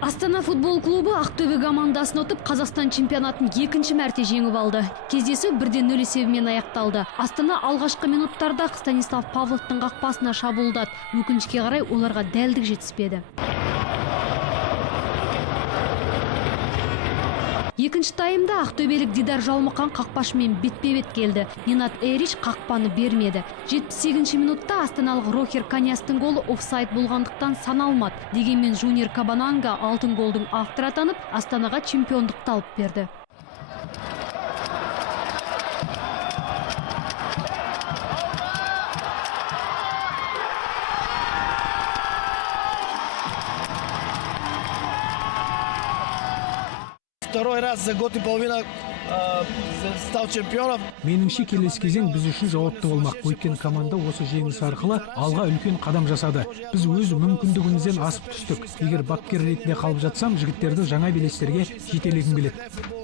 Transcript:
Астана футбол клубы Ақтөбе командасын ұтып, Қазақстан чемпионатын екінші мәрте жеңіп алды. Кездесу 1-0 есебімен аяқталды. Астана алғашқы минуттарда Станислав Павловтың қақпасына шабуылдады. Өкінішке қарай оларға дәлдік жетіспеді. Екінші тайымда ақтөбелік Дидар Жалмұқан қақпашымен бетпе-бет келді. Ненат Эрич қақпаны бермеді. 78 минутта астаналық Рохер Каньястың голы офсайд болғандықтан саналмады. Дегенмен Жуниор Кабананга алтын голдың авторы атанып, Астанаға чемпиондықты алып берді. Второй раз за год и половина стал чемпионом. Меніңше келесі кезең біз үшін жауапты болмақ. Өйткені команда осы жеңіс арқылы алға үлкен қадам жасады. Біз өз мүмкіндігімізден асып түстік. Егер бапкер ретінде қалып жатсам, жігіттерді жаңа белестерге жетелегім келеді.